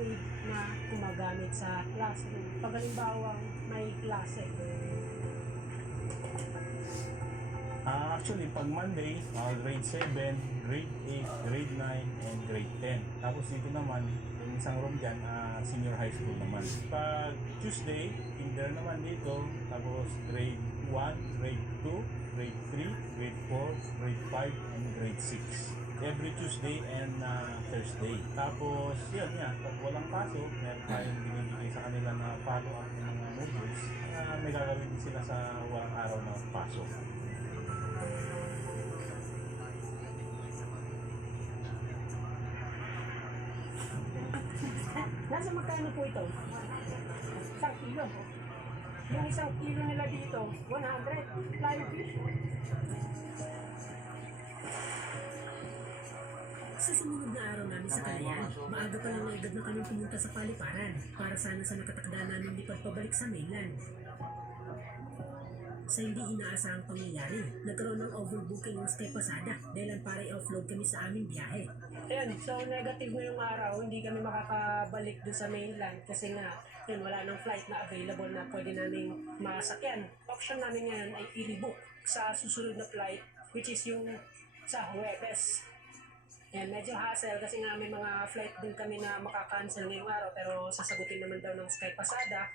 grade na gumagamit sa classroom. Pag halimbawa may klase. Actually, pag Monday, grade 7, grade 8, grade 9, and grade 10. Tapos dito naman, yung isang room dyan, senior high school naman. Pag Tuesday, kinder naman dito. Tapos grade 1, grade 2, grade 3, grade 4, grade 5, and grade 6. Every Tuesday and Thursday. Tapos, yun nga, pag walang pasok, meron tayong binibigay sa kanila na follow-up ng mga modules. May gagawin din sila sa walang araw na pasok. Nasa magkano po ito? 1 kilo. Yung 1 kilo nila dito, 100. Live fish. Sa sumunod na araw namin sa Kalayaan, maaga pa lang agad na kami pumunta sa paliparan para sana sa nakatakda namin lipad pabalik sa mainland. Sa hindi inaasahang pangyayari, nagkaroon ng overbooking ng Sky Pasada dahil para i-offload kami sa aming biyahe. Ayan, so negative ngayong araw, hindi kami makakabalik dun sa mainland kasi nga, yun, wala nang flight na available na pwede namin masakyan. Option namin ngayon ay i-rebook sa susunod na flight, which is yung sa Huwebes. Ayan, medyo hassle kasi nga may mga flight din kami na makakancel ngayong araw pero sasagutin naman daw ng Sky Pasada.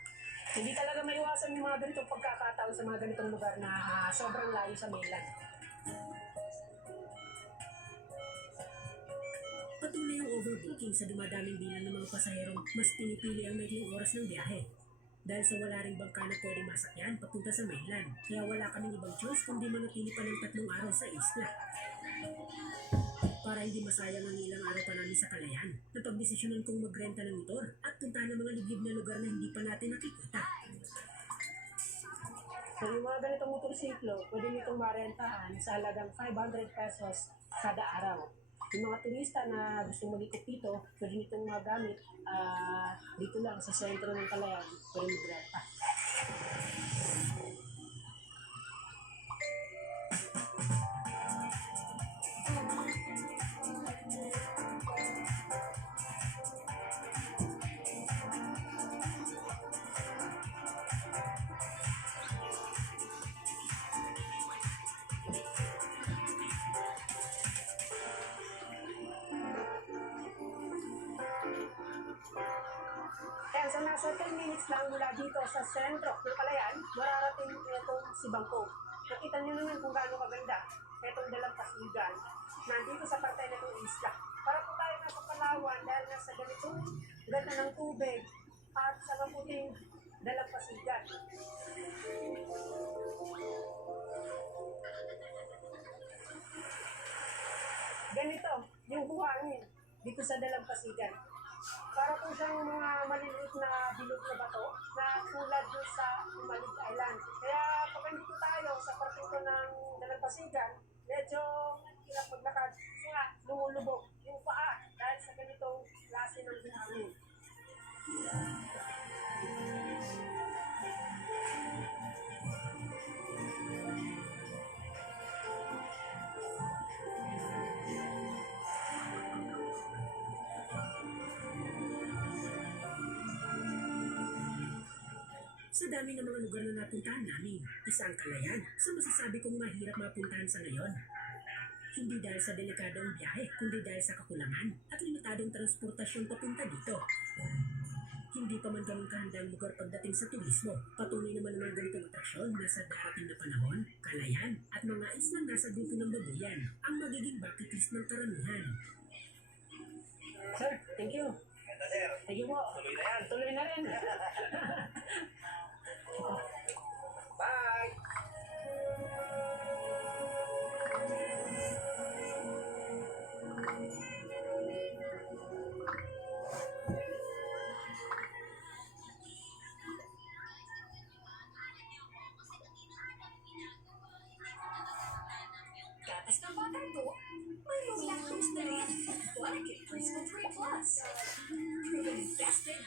Hindi talaga maiwasan yung mga ganitong pagkakataon sa mga ganitong lugar na sobrang layo sa mainland. Patuloy ang overbooking sa dumadaming bilang ng mga pasaherong mas pinipili ang maikling oras ng biyahe. Dahil sa wala ring bangka na pwede masakyan papunta sa mainland, kaya wala kaming ibang choice kundi manatili pa ng 3 araw sa isla. Para hindi masayang ang ilang araw pa namin sa Kalayaan, napagdesisyonan kong magrenta ng motor at punta ng mga liblib na lugar na hindi pa natin nakikita. So yung mga ganitong motorsiklo, pwede nitong marentahan sa halagang 500 pesos kada araw. Yung mga turista na gusto malikot dito, pwede nitong magamit dito lang sa sentro ng Kalayaan, pwede magrenta. Kaya so nasa 10 minutes lang mula dito sa sentro ng Kalayaan, mararating itong si Bangkok. Nakita niyo naman kung gaano kaganda itong dalampasigan nandito sa parte nitong isla. Para po tayo nasa Palawan dahil nasa ganitong ganda ng tubig at sa maputing dalampasigan. Ganito yung buhangin dito sa dalampasigan. Para po siyang mga maliliit na bilog na bato na tulad doon sa Umalig Island. Kaya pag nandito tayo sa partito ng dalampasigan, medyo hirap maglakad kasi nga lumulubog yung paa dahil sa ganitong klase ng buhangin. Sa dami ng mga lugar na napuntahan namin, isa ang Kalayaan sa masasabi kong mahirap mapuntahan sa ngayon. Hindi dahil sa delikadong biyahe, kundi dahil sa kakulangan at limitadong transportasyon papunta dito. Hindi pa man ganun kahanda ang lugar pagdating sa turismo. Patuloy naman ang mga ganitong atraksyon na sa darating na panahon, Kalayaan at mga islang nasa grupo ng babuyan ang magiging bucket list ng karamihan. Sir, thank you. Thank you po. Tuloy na yan. Tuloy na rin. Bye! Gatas ng bata ko, may low lactose na rin. What a kid preschool 3 Plus. Proven tested,